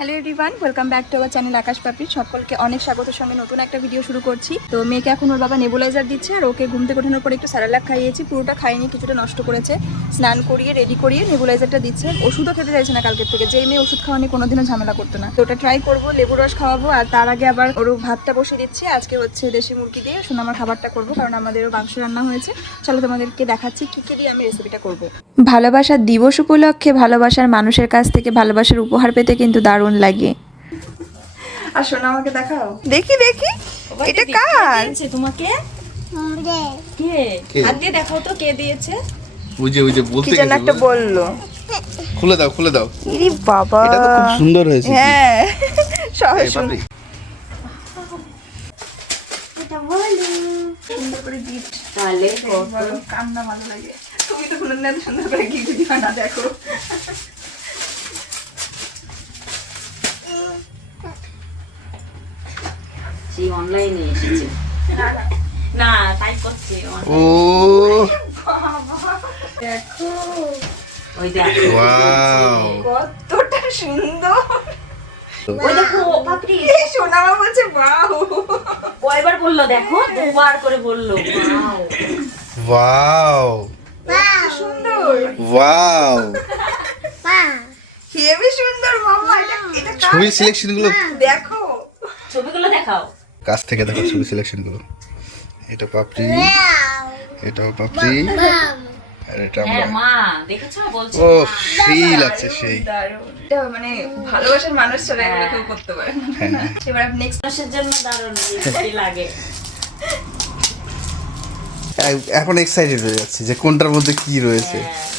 Hello everyone, welcome back to our channel Akash Papri. সকলকে অনেক স্বাগতের সঙ্গে নতুন একটা ভিডিও শুরু করছি। তো মেয়েকে এখন ওর বাবা নেবুলাইজার দিচ্ছে, আর ওকে ঘুম থেকে ওঠানোর পর একটু স্যারালাক খাইয়েছি, পুরোটা খাইনি, কিছুটা নষ্ট করেছে। স্নান করিয়ে রেডি করিয়ে নেবুলাইজারটা দিচ্ছে। ওষুধও খেতে চাইছে না কালকের থেকে, যেই মেয়ে ওষুধ খাওয়া নিয়ে কোনোদিনও ঝামেলা করতো না। তো ওটা ট্রাই করবো, লেবুর রস খাওয়াবো, আর তার আগে আবার ওর ভাতটা বসিয়ে দিচ্ছি। আজকে হচ্ছে দেশি মুরগি দিয়ে সোনামার খাবারটা করবো, কারণ আমাদেরও মাংস রান্না হয়েছে। চলো তোমাদেরকে দেখাচ্ছি কী কী দিয়ে আমি রেসিপিটা করবো। ভালোবাসার দিবস উপলক্ষে ভালোবাসার মানুষের কাছ থেকে ভালোবাসার উপহার পেতে কিন্তু দারুণ লাগে। আর সোনা আমাকে দেখাও, দেখি দেখি এটা কার? তোমাকে কে হাত দিয়ে দেখাও তো কে দিয়েছে। ওই যে বলতে কি যেন একটা বললো। খুলে দাও ইরি বাবা, এটা তো খুব সুন্দর হয়েছে। হ্যাঁ সহজ এই পাপড়ি, এটা বলো সুন্দর করে গিফট। তাহলে বলো কান্না ভালো লাগে। তুমি তো কোনো দিন সুন্দর করে গিফট দিবা না, দেখো। সেই অনলাইনে এসেছে না টাইপ করছে ও দেখো ওই দেখো ওয়াও, কতটা সুন্দর। ওই দেখো পাপড়ি এই সোনামা বলছে ওয়াও। কয়বার বললো দেখো, দুবার করে বললো ওয়াও ওয়াও, সুন্দর, ওয়াও। হেবি সুন্দর মাম্মা। এটা কার? ছবি সিলেকশন গুলো দেখো, ছবিগুলো দেখাও। কাছ থেকে দেখো, ছবি সিলেকশন গুলো। এটা পাপড়ি, এটাও পাপড়ি, আর এটা আমরা। হ্যাঁ মা দেখেছো বলছে ও মা। সেই লাগছে, সেই। দারুণ। এটা মানে ভালোবাসার মানুষ ছাড়া এগুলো কেউ করতে পারে না। হ্যাঁ। এবার নেক্সট মানুষের জন্য দারুণ কি লাগে। এখন এক্সাইটেড হয়ে যাচ্ছি যে কোনটার মধ্যে কি রয়েছে। হ্যাঁ।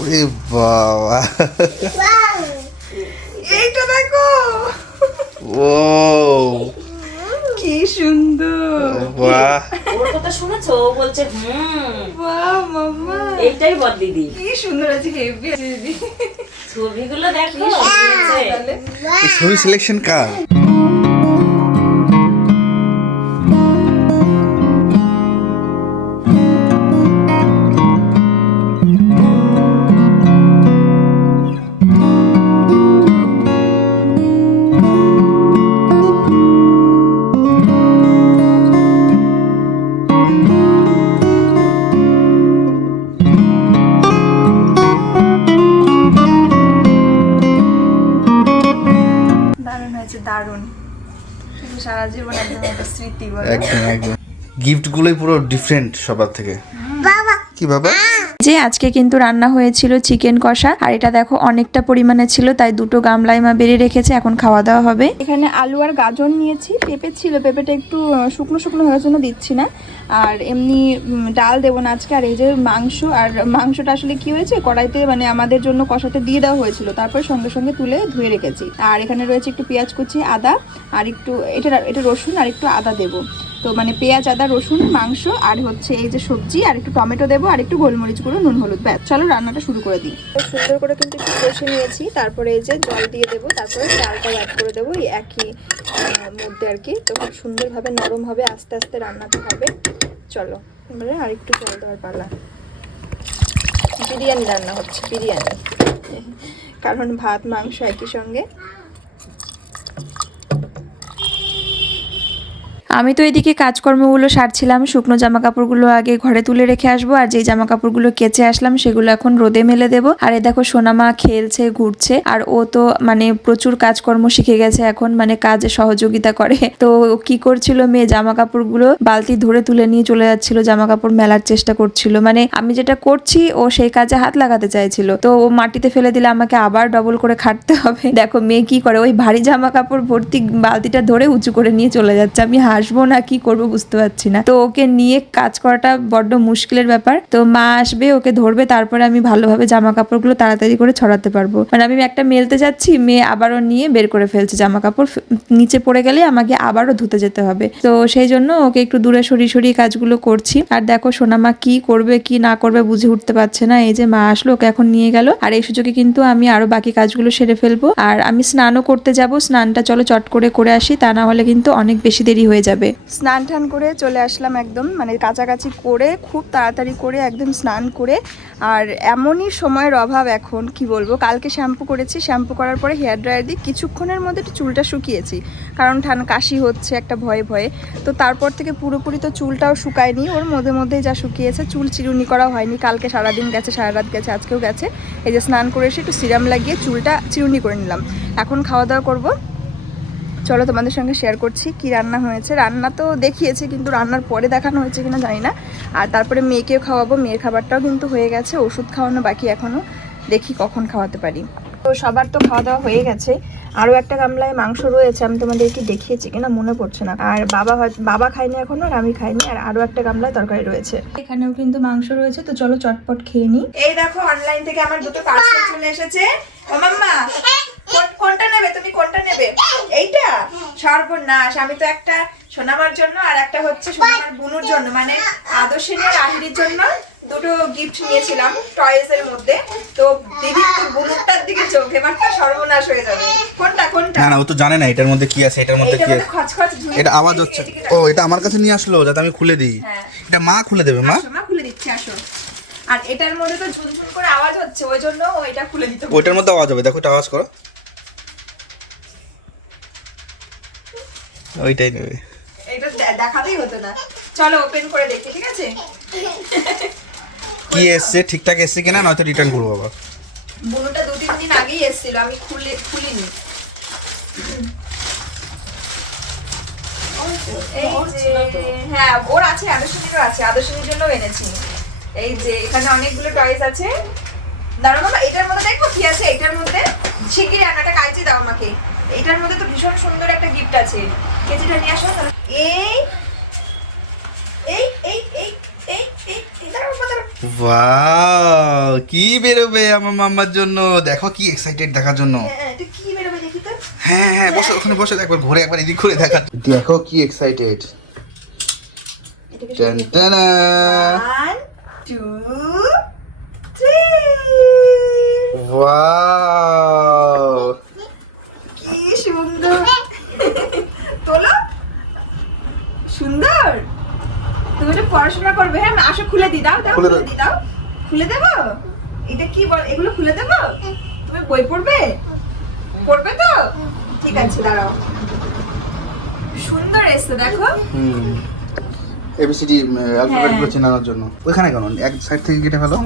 ওরে বাবা, এইটা দেখো ও কি সুন্দর। বাহ, ওর কথা শুনেছো, ও বলছে বাহ মাম্মা, এইটাই বল দিদি। কি সুন্দর আছে, হেভি আছে দিদি। ছবিগুলো দেখো তাহলে এই ছবি সিলেকশন কার? দারুণ হয়েছে, দারুণ। শুধু সারা জীবন একদম একটা স্মৃতি বলো। একদম গিফট গুলোই পুরো ডিফারেন্ট সবার থেকে। কি বাবা? যে আজকে কিন্তু রান্না হয়েছিল চিকেন কষা, আর এটা দেখো অনেকটা পরিমাণে ছিল, তাই দুটো গামলায় মা বেড়ে রেখেছে, এখন খাওয়া দাওয়া হবে। এখানে আলু আর গাজর নিয়েছি, পেঁপে ছিল, পেঁপেটা একটু শুকনো শুকনো হওয়ার জন্য দিচ্ছি না। আর এমনি ডাল দেবো না আজকে। আর এই যে মাংস, আর মাংসটা আসলে কি হয়েছে, কড়াইতে মানে আমাদের জন্য কষাতে দিয়ে দেওয়া হয়েছিল, তারপর সঙ্গে সঙ্গে তুলে ধুয়ে রেখেছি। আর এখানে রয়েছে একটু পেঁয়াজ কুচি, আদা, আর একটু এটা রসুন, আর একটু আদা দেবো। তো মানে পেঁয়াজ, আদা, রসুন, মাংস, আর হচ্ছে এই যে সবজি, আর একটু টমেটো দেবো, আর একটু গোলমরিচ গুঁড়ো, নুন, হলুদ, ব্যাস। চলো রান্নাটা শুরু করে দিই। সুন্দর করে কিন্তু একটু কষে নিয়েছি, তারপরে এই যে জল দিয়ে দেবো, তারপরে চালটাও অ্যাড করে দেবো এই একই মধ্যে আর কি। তো খুব সুন্দরভাবে নরম হবে, আস্তে আস্তে রান্নাটা হবে। চলো এবারে আর একটু জল দেওয়ার পালা। বিরিয়ানি রান্না হচ্ছে, বিরিয়ানি, কারণ ভাত মাংস একই সঙ্গে। আমি তো এদিকে কাজকর্মগুলো সারছিলাম, শুকনো জামা কাপড়গুলো আগে ঘরে তুলে রেখে আসবো, আর যেই জামা কাপড়গুলো কেচে আসলাম সেগুলো এখন রোদে মেলে দেবো। আর এই দেখো সোনামা খেলছে, ঘুরছে, আর ও তো মানে প্রচুর কাজকর্ম শিখে গেছে এখন, মানে কাজে সহযোগিতা করে। তো কি করছিল, মেয়ে জামা কাপড়গুলো বালতি ধরে তুলে নিয়ে চলে যাচ্ছিল, জামা কাপড় মেলার চেষ্টা করছিল। মানে আমি যেটা করছি ও সেই কাজে হাত লাগাতে চাইছিল, তো ও মাটিতে ফেলে দিলে আমাকে আবার ডবল করে খাটতে হবে। দেখো মেয়ে কি করে, ওই ভারী জামা কাপড় ভর্তি বালতিটা ধরে উঁচু করে নিয়ে চলে যাচ্ছে। আমি আসবো না কি করবো বুঝতে পারছি না। তো ওকে নিয়ে কাজ করাটা বড্ড মুশকিলের ব্যাপার। তো মা আসবে, ওকে ধরবে, তারপরে আমি ভালোভাবে জামা কাপড়গুলো তাড়াতাড়ি করে ছড়াতে পারবো। মানে আমি একটা মেলতে যাচ্ছি, মেয়ে আবারও নিয়ে বের করে ফেলছে জামা কাপড়, নিচে পড়ে গেলে আমাকে আবারও ধুতে যেতে হবে। তো সেই জন্য ওকে একটু দূরে সরিয়ে সরিয়ে কাজগুলো করছি। আর দেখো সোনামা কি করবে কি না করবে বুঝে উঠতে পারছে না। এই যে মা আসলো, ওকে এখন নিয়ে গেল, আর এই সুযোগে কিন্তু আমি আরো বাকি কাজগুলো সেরে ফেলবো। আর আমি স্নানও করতে যাব, স্নানটা চলো চট করে আসি, তা না হলে কিন্তু অনেক বেশি দেরি হয়ে যাবে। যাবে। স্নান টান করে চলে আসলাম একদম, মানে কাছাকাছি করে খুব তাড়াতাড়ি করে একদম স্নান করে। আর এমনই সময়ের অভাব এখন, কি বলবো, কালকে শ্যাম্পু করেছি, শ্যাম্পু করার পরে হেয়ার ড্রায়ার দিয়ে কিছুক্ষণের মধ্যে একটু চুলটা শুকিয়েছি, কারণ কাশি হচ্ছে একটা ভয়ে ভয়ে। তো তারপর থেকে পুরোপুরি তো চুলটাও শুকায়নি, ওর মধ্যে মধ্যেই যা শুকিয়েছে। চুল চিরুনি করা হয়নি, কালকে সারাদিন গেছে, সারা রাত গেছে, আজকেও গেছে। এই যে স্নান করে এসে একটু সিরাম লাগিয়ে চুলটা চিরুনি করে নিলাম। এখন খাওয়া দাওয়া করবো, চলো তোমাদের সঙ্গে শেয়ার করছি কি রান্না হয়েছে। রান্না তো দেখিয়েছি, কিন্তু রান্নার পরে দেখানো হয়েছে কিনা জানি না। আর তারপরে মেয়েকেও খাওয়াবো, মেয়ের খাবারটাও কিন্তু হয়ে গেছে, ওষুধ খাওয়ানো বাকি এখনও, দেখি কখন খাওয়াতে পারি। তো সবার তো খাওয়া দাওয়া হয়ে গেছে, আরও একটা গামলায় মাংস রয়েছে, আমি তোমাদেরকে দেখিয়েছি কিনা মনে পড়ছে না। আর বাবা খায়নি এখনো, আর আমি খাইনি। আর আরও একটা গামলায় তরকারি রয়েছে, এখানেও কিন্তু মাংস রয়েছে। তো চলো চটপট খেয়ে নিই। এই দেখো অনলাইন থেকে আমার দুটো পার্সেল চলে এসেছে। ও মাম্মা, কোনটা নেবে তুমি, কোনটা নেবে? এইটা? সর্বনাশ, আমি তো একটা সোনামার জন্য আর একটা হচ্ছে সোনামার বুনুর জন্য, মানে আদর্শিনী আর আহিরির জন্য দুটো গিফট নিয়েছিলাম টয়েস এর মধ্যে। তো দিদির তো বুনুরটার দিকে চোখ, এবার তো সর্বনাশ হয়ে যাবে। কোনটা কোনটা? না ও তো জানে না এটার মধ্যে কি আছে, এটার মধ্যে কি আছে। খচখচ এটা আওয়াজ হচ্ছে। ও এটা আমার কাছে নিয়ে আসলো যাতে আমি খুলে দিই। এটা মা খুলে দেবে। মা খুলে দিচ্ছে, আসো। আর এটার মধ্যে তো ঝুনঝুন করে আওয়াজ হচ্ছে, ওই জন্য ওইটা খুলে দিতে। ওইটার মধ্যে আওয়াজ হবে, দেখো এটা আওয়াজ করো। ওইটাই নেবে। এটা দেখাতেই হতো না। চলো ওপেন করে দেখি, ঠিক আছে? কি এসছে, ঠিকঠাক এসছে কিনা, নয়তো রিটার্ন করবো আবার। বুনুটা 2-3 দিন আগেই এসেছিল, আমি খুলিনি। হ্যাঁ ওর আছে, আদর্শনীরও আছে, আদর্শনীর জন্য এনেছি। এই যে এখানে অনেকগুলো টয়েস আছে। দাঁড়াও বাবা, এটার মধ্যে দেখো কি আছে। এটার মধ্যে শিগগিরই একটা কাঁচি দাও আমাকে। এটার মধ্যে তো ভীষণ সুন্দর একটা গিফট আছে। কেজিটা নিয়ে আসো। এই এই এই এই এই এই ওয়াও, কি বেরোবে আমার মাম্মার জন্য, দেখো কি এক্সাইটেড দেখার জন্য। এটা কি বেরোবে দেখি তো। হ্যাঁ হ্যাঁ, বসো ওখানে, বসে একবার ঘুরে একবার এদিক করে দেখা। দেখো কি এক্সাইটেড। টান টানা। 1 2 3। ওয়াও, কি সুন্দর। তোলো, সুন্দর। তুমি তো পড়াশোনা করবে। হ্যাঁ আসো, খুলে দি দাও, দাও খুলে দি দাও। খুলে দেবো? এটা কি বল, এগুলো খুলে দেবো? তুমি বই পড়বে? পড়বে তো? ঠিক আছে, দাঁড়াও। সুন্দর এসছে দেখো। এবিসিডি অ্যালফাবেট গুলো চেনানোর জন্য। ওখানে কেন এক সাইড থেকে কেটে ফেলো।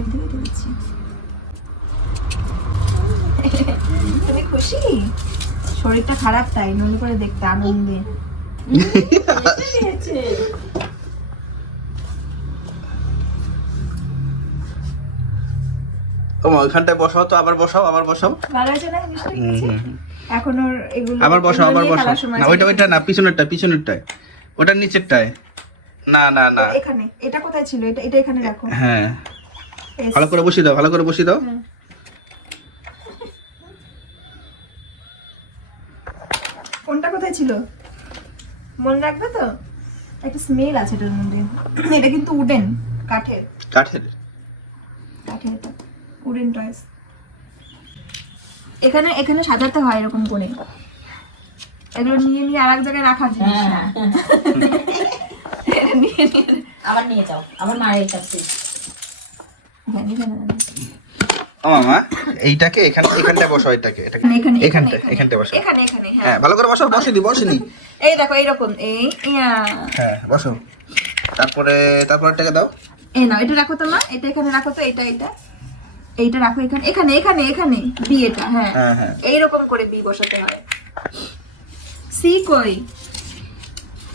তুমি খুশি? শরীরটা খারাপ তাই নতুন করে দেখতে আনন্দে। ওমা ওইখানটায় বসাও তো, আবার বসাও, আবার বসাও। ভালো আছে না জিনিসটা? এখন ওর এগুলো আবার বসাও, আবার বসাও। না ওইটা না, পিছনেরটায়, ওটার নিচেরটায়। না না না, এখানে। এটা কোথায় ছিল? এটা এখানে রাখো। হ্যাঁ ভালো করে বসিয়ে দাও, ভালো করে বসিয়ে দাও। কোনটা কোথায় ছিল মনে রাখবে তো? একটা স্মেল আছে এটার মধ্যে। এটা কিন্তু উডেন, কাঠের। কাঠের এটা উডেন টয়েস। এখানে সাজাতে হয় এরকম করে। এগুলো নিয়ে আরেক জায়গায় রাখার জিনিস না। আবার নিয়ে যাও, আমার মায়ের কাছে। ও মামা এইটাকে এখানটায় বসাও, এখানটায় বসাও। এখানে হ্যাঁ ভালো করে বসাও, বসেনি। এই দেখো এইরকম। হ্যাঁ বসো। তারপরে এটাকে দাও। এই নাও, এটা রাখো তো মা, এটা এখানে রাখো তো। এইটা রাখো এখানে বি। এটা হ্যাঁ এইরকম করে বি বসাতে হয়। সি কই?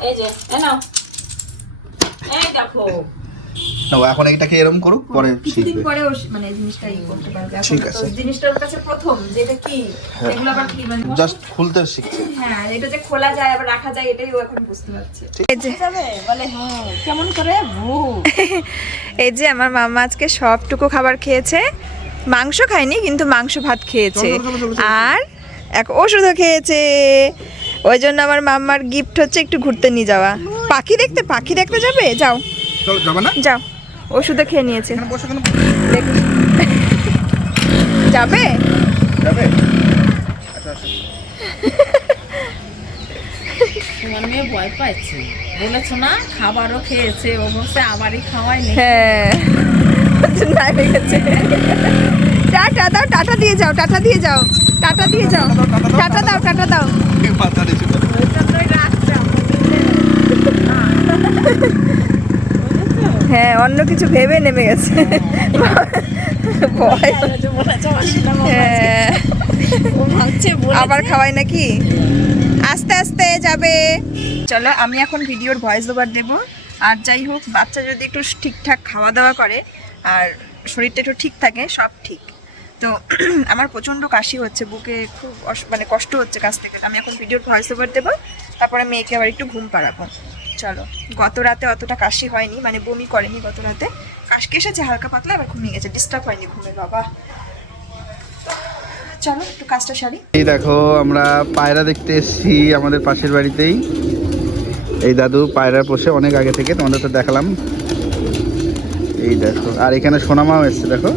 এই যে নাও, এই দেখো। না এখন এইটাকে এরকম করুক, পরে কিছুদিন শিখবে। পরে ও মানে জিনিসটা করতে পারবে। এখন ঠিক তো আছে। জিনিসটা ওর কাছে প্রথম, যে এটা কি, এগুলো আবার কি মানে জাস্ট খুলতে শিখছে। হ্যাঁ এটা যে খোলা যায় আবার রাখা যায়, এটাই ও এখন বুঝতে পারছে। যাবে বলে হ্যাঁ, কেমন করে এই যে আমার মামা আজকে সবটুকু খাবার খেয়েছে। মাংস খায়নি, কিন্তু মাংস ভাত খেয়েছে। আর এক ওষুধও খেয়েছে। ওই জন্য আমার মাম্মার গিফট হচ্ছে একটু ঘুরতে নিয়ে যাওয়া। পাখি দেখতে যাবে? যাও চলো, যাবে না? যাও, ওষুধও খেয়ে নিয়েছে। এখানে বসো কেন? যাবে? যাবে? আচ্ছা তোমার মেয়ে ভয় পাচ্ছে, বলেছো না খাবারও খেয়েছে, ও বলছে আবারই খাওয়াই নেই। হ্যাঁ নামে গেছে। টাটা দাও, টাটা দিয়ে যাও, টাটা দিয়ে যাও, টাটা দিয়ে যাও, টাটা দাও, টাটা দাও। মাথা নিচু করো। হ্যাঁ অন্য কিছু ভেবে নেমে গেছে। ভয়। হ্যাঁ আবার খাওয়াই নাকি? আস্তে আস্তে যাবে। চলো আমি এখন ভিডিওর ভয়েস ওভার দেবো। আর যাই হোক, বাচ্চা যদি একটু ঠিকঠাক খাওয়া দাওয়া করে আর শরীরটা একটু ঠিক থাকে, সব ঠিক। তো আমার প্রচণ্ড কাশি হচ্ছে, বুকে খুব মানে কষ্ট হচ্ছে কাছ থেকে। আমি এখন ভিডিওর ভয়েস ওভার দেবো, তারপরে মেয়েকে আবার একটু ঘুম পাড়াবো। চলো, গত রাতে অতটা কাশি হয়নি, মানে বমি করেনি গত রাতে, কাশি এসেছে হালকা পাতলা, আবার ঘুমিয়ে গেছে, ডিস্টার্ব হয়নি ঘুমের। বাবা চলো একটু কাজটা সারি। এই দেখো আমরা পায়রা দেখতে এসেছি আমাদের পাশের বাড়িতেই। এই দাদু পায়রা পোষে অনেক আগে থেকে, তোমাদের তো দেখালাম। এই দেখো, আর এখানে সোনামাও এসছে দেখো।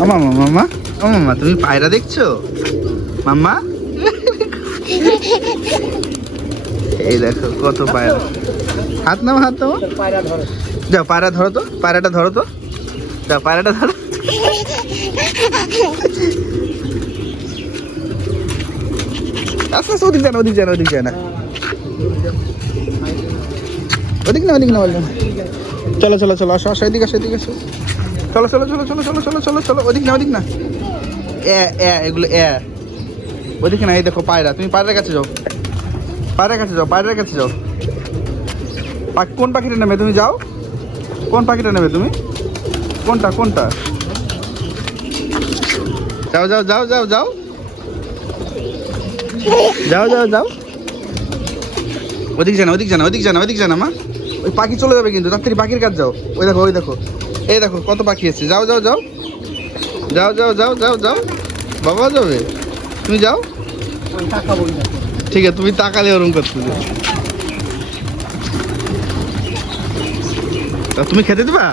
ও মামা, মামা, ও মামা, তুমি পায়রা দেখছো মাম্মা? এই দেখো কত পায়রা। হাত নাও, হাত নাও, যাও পায়রা ধরো তো, পায়রাটা ধরো তো, যাও পায়রাটা ধরো। আস্তে আস্তে, ওদিক যান, ওদিক যান, ওদিক যান, ওদিক না, ওদিক না, বললাম। চলো চলো চলো, আসো আসো, এদিকে আসো, এদিকে আসো। চলো চলো চলো চলো চলো চলো চলো চলো, ওদিক না, ওদিক না, এগুলো ওদিকে না। এই দেখো পায়রা, তুমি পায়রার কাছে যাও, পায়রার কাছে যাও, পায়রার কাছে যাও। কোন পাখিটা নেবে তুমি? যাও, কোন পাখিটা নেবে তুমি? কোনটা কোনটা? যাও যাও যাও যাও যাও যাও যাও যাও। ওদিক জানা, ওদিক জানা, ওদিক জানা, ওদিক জানা মা। ওই পাখি চলে যাবে কিন্তু, তাড়াতাড়ি পাখির কাছে যাও। ওই দেখো, ওই দেখো, এই দেখো কত পাখি এসছে। যাও যাও যাও যাও যাও যাও যাও যাও। বাবা যাবে, তুমি যাও। ঠিক আছে, তুমি তাকালে ওরকম করতে। তুমি খেতে দেবা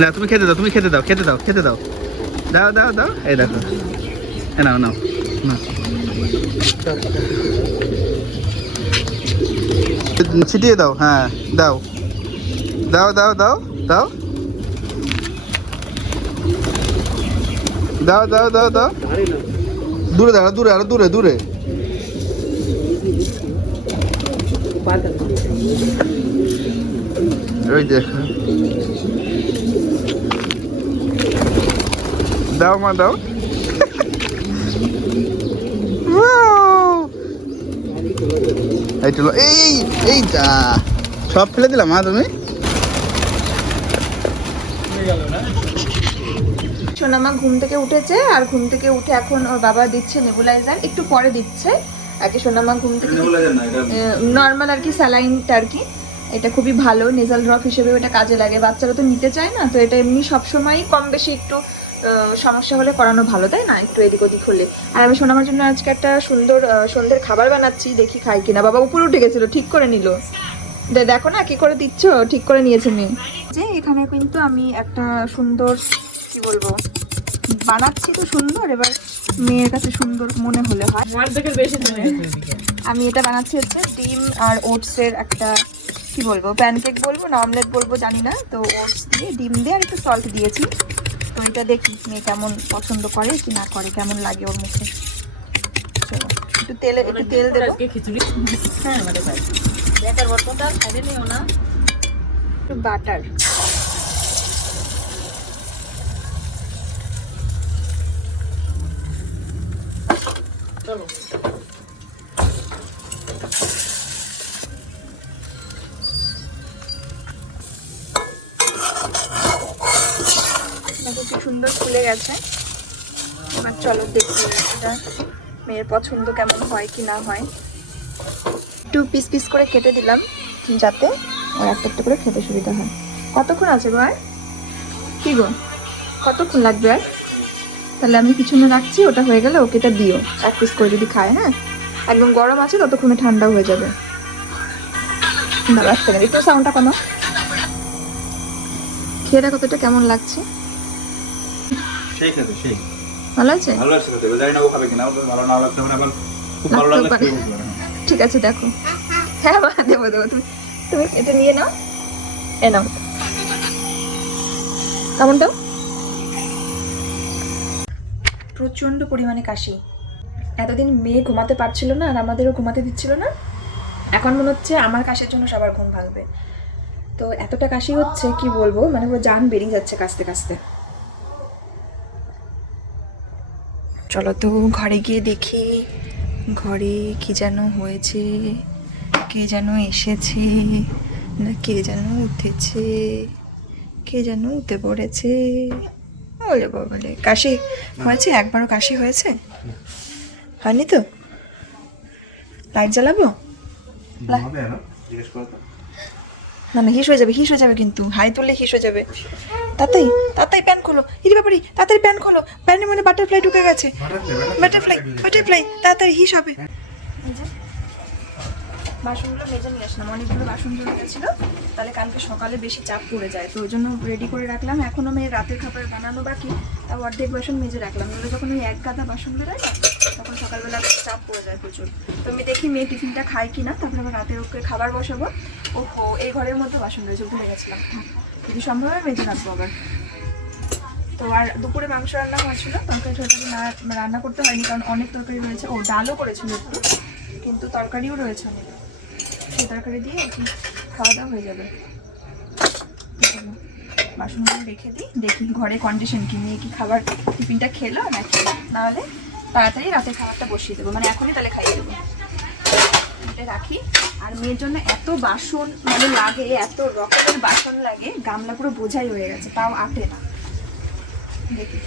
না? তুমি খেতে দাও, তুমি খেতে দাও, খেতে দাও, খেতে দাও, দাও দাও দাও। এই দেখো, নাও নাও নাও, ছিটিয়ে দাও। হ্যাঁ দাও দাও দাও দাও দাও দাও দাও দাও দাও। দূরে দাও, দূরে, আরো দূরে, দূরে। ওই দেখো, দাও মা দাও। এই এই যা, সব ফেলে দিলাম মা তুমি। সোনামা ঘুম থেকে উঠেছে, আর ঘুম থেকে উঠে এখন ওর বাবা দিচ্ছে নেবুলাইজার, একটু পরে দিচ্ছে। আগে সোনামা ঘুম থেকে নর্মাল আর কি, স্যালাইনটা আর কি। এটা খুবই ভালো, নেজাল ড্রপ হিসেবে এটা কাজে লাগে। বাচ্চারা তো নিতে চায় না, তো এটা এমনি সবসময় কম বেশি একটু সমস্যা হলে করানো ভালো, তাই না? একটু এদিক ওদিক হলে। আর আমি সোনামার জন্য আজকে একটা সুন্দর সন্ধ্যের খাবার বানাচ্ছি, দেখি খাই কিনা। বাবা উপরে উঠে গেছিল, ঠিক করে নিল। দেখো না কি করে দিচ্ছ, ঠিক করে নিয়েছে মেয়ে। যে এখানে কিন্তু আমি একটা সুন্দর, কি বলবো, বানাচ্ছি তো সুন্দর, এবার মেয়ের কাছে সুন্দর মনে হলে হয়। আমি এটা বানাচ্ছি হচ্ছে ডিম আর ওটসের একটা, কি বলবো, প্যানকেক বলবো না অমলেট বলবো জানি না। তো ওটস দিয়ে, ডিম দিয়ে আর একটু সল্ট দিয়েছি। তো এটা দেখি মেয়ে কেমন পছন্দ করে কি না করে, কেমন লাগে ওর মুখে। চলো একটু তেল দেবো। একটু বাটার, কি সুন্দর ফুলে গেছে। এবার চলো দেখি এটা মেয়ের পছন্দ কেমন হয় কি না হয়। একটু পিস পিস করে কেটে দিলাম, যাতে ওর একটা একটা করে খেতে সুবিধা হয়। কতক্ষণ আছে গো আর? কি গো, কতক্ষণ লাগবে আর? তাহলে আমি পিছনে রাখছি, ওটা হয়ে গেলে ওকে এটা দিও, এক পিস করে যদি খায়। হ্যাঁ, একদম গরম আছে, ততক্ষণে ঠান্ডা হয়ে যাবে। একটু সাউন্ডটা কমা। খেয়ে দেখো তো এটা কেমন লাগছে। ভালো আছে? ভালো আছে, জানি না ও খাবে কিনা, ভালো না লাগছে, মানে আবার খুব ভালো লাগলে ঠিক আছে দেখো। হ্যাঁ মা দেবো দেবো, তুমি তুমি এটা নিয়ে নাও, এ নাও কেমন দাও। প্রচন্ড পরিমাণে কাশি, এতদিন মেয়ে ঘুমাতে পারছিল না আর আমাদেরও ঘুমাতে দিচ্ছিল না, এখন মনে হচ্ছে আমার কাশির জন্য সবার ঘুম ভাঙবে। তো এতটা কাশি হচ্ছে কি বলবো, মানে পুরো জান বেরিয়ে যাচ্ছে কাশতে কাশতে। চলো তো ঘরে গিয়ে দেখি, ঘরে কি যেন হয়েছে, কে যেন এসেছে না কে যেন উঠেছে, কে যেন উঠে পড়েছে। বলে বলে কাশি হয়েছে, একবারও কাশি হয়েছে হয়নি তো? লাইট জ্বালাবো? না না হিস হয়ে যাবে, হিস হয়ে যাবে, কিন্তু হাই তুললে হিস হয়ে যাবে। তাড়াতাড়ি তাড়াতাড়ি প্যান খোলো, ইরি ব্যাপারি তাড়াতাড়ি প্যান খোলো, প্যানের মধ্যে বাটারফ্লাই ঢুকে গেছে, বাটারফ্লাই বাটারফ্লাই, তাড়াতাড়ি হিস হবে। বাসনগুলো মেজে নিয়ে আসলাম, অনেকগুলো বাসন জমে গেছিলো, তাহলে কালকে সকালে বেশি চাপ পড়ে যায়, তো ওই জন্য রেডি করে রাখলাম। এখনও মেয়ের রাতের খাবার বানানো বাকি, তাও অর্ধেক বাসন মেজে রাখলাম, নইলে যখন ওই এক গাদা বাসন বেরোয় না তখন সকালবেলা চাপ পড়ে যায় প্রচুর। তো আমি দেখি মেয়ে টিফিনটা খায় কি না, তারপরে আবার রাতে ওকে খাবার বসাবো। ওহো এই ঘরের মধ্যে বাসন রয়েছে, ভুলে গেছিলাম, যদি সম্ভব হয় মেজে রাখবো আবার। তো আর দুপুরে মাংস রান্না হয়েছিল, তরকারি টরকারি না রান্না করতে হয়নি কারণ অনেক তরকারি রয়েছে, ও ডালও করেছিল একটু, কিন্তু তরকারিও রয়েছে অনেক, সেই তরকারি দিয়ে আর কি খাওয়া দাওয়া হয়ে যাবে। বাসনগুলো রেখে দিই, দেখি ঘরে কন্ডিশন কি, নিয়ে কি খাবার টিফিনটা খেলো নাকি, নাহলে তাড়াতাড়ি রাতের খাবারটা বসিয়ে দেবো, মানে এখনই তাহলে খাইয়ে দেবো। এটা রাখি। আর মেয়ের জন্য এত বাসন মানে লাগে, এত রকমের বাসন লাগে, গামলা পুরো বোঝাই হয়ে গেছে, তাও আটে না। দেখি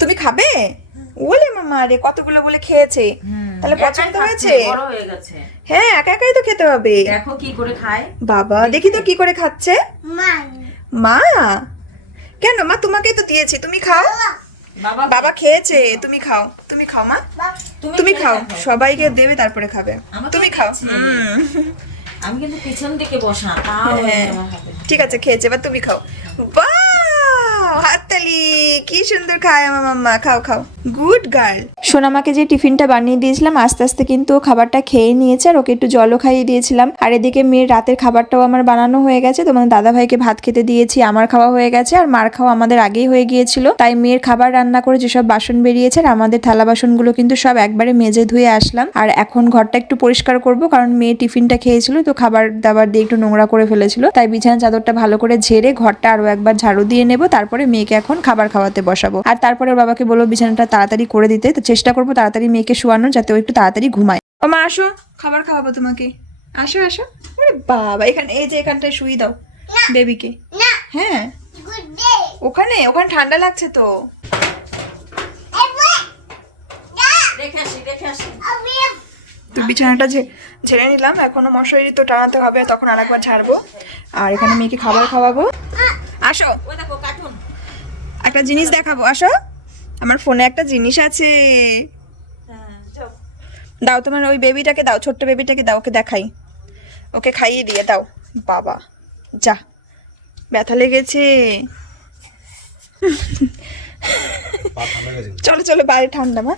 তুমি খাবে? ওলে মামা রে কতগুলো বলে খেয়েছে, তাহলে পছন্দ হয়েছে? বড় হয়ে গেছে। হ্যাঁ একা একাই তো খেতে হবে। দেখো কি করে খায় বাবা, দেখি তো কি করে খাচ্ছে। মা কেন মা, তোমাকেই তো দিয়েছি, তুমি খাও। বাবা বাবা খেয়েছে, তুমি খাও, তুমি খাও মা, তুমি খাও, সবাইকে দেবে তারপরে খাবে, আমাকে তুমি খাও। দিচ্ছে। আমি কিন্তু পিছন দিকে বসা, তাও হ্যাঁ, আমার হাতে। ঠিক আছে খেয়েছে, এবার তুমি খাও। বাহ হাততালি, কি সুন্দর খায় আমার মাম্মা, খাও খাও, গুড গার্ল। সোনামাকে যে টিফিনটা বানিয়ে দিয়েছিলাম আস্তে আস্তে কিন্তু ও খাবারটা খেয়ে নিয়েছে, আর ওকে একটু জলও খাইয়ে দিয়েছিলাম। আর এদিকে মেয়ের রাতের খাবারটাও আমার বানানো হয়ে গেছে, তোমার দাদা ভাইকে ভাত খেতে দিয়েছি, আমার খাওয়া হয়ে গেছে, আর মার খাওয়া আমাদের আগেই হয়ে গিয়েছিল। তাই মেয়ের খাবার রান্না করে যেসব বাসন বেরিয়েছে আর আমাদের থালা বাসনগুলো কিন্তু সব একবারে মেজে ধুয়ে আসলাম। আর এখন ঘরটা একটু পরিষ্কার করব, কারণ মেয়ে টিফিনটা খেয়েছিল তো খাবার দাবার দিয়ে একটু নোংরা করে ফেলেছিল, তাই বিছানা চাদরটা ভালো করে ঝেড়ে ঘরটা আরো একবার ঝাড়ু দিয়ে নেব, তারপরে মেয়েকে এখন খাবার খাওয়াতে বসাবো। আর তারপরে ওর বাবাকে বলবো বিছানাটা তাড়াতাড়ি করে দিতে, তো চেষ্টা করবো তাড়াতাড়ি মেয়েকে শোয়ানোর, যাতে ও একটু তাড়াতাড়ি ঘুমায়। ও মা আসো, খাবার খাওয়াবো তোমাকে, আসো আসো। আরে বাবা, এখানে এই যে এখানটায় শুই দাও বেবিকে। হ্যাঁ ওখানে, ওখানে ঠান্ডা লাগছে তো। রেখে আসি তো বিছানাটা ঝেড়ে নিলাম, এখনো মশারি তো টানাতে হবে, তখন আরেকবার ছাড়বো। আর এখানে মেয়েকে খাবার খাওয়াবো। আসো ওই দেখো কার্টুন। একটা জিনিস দেখাবো, আসো, আমার ফোনে একটা জিনিস আছে। হ্যাঁ যাও। দাও তোমার ওই বেবিটাকে দাও, ছোট্ট বেবিটাকে দাও, ওকে দেখাই, ওকে খাইয়ে দিয়ে দাও। বাবা যা, ব্যথা লেগেছে। চলো চলো বাইরে ঠান্ডা মা।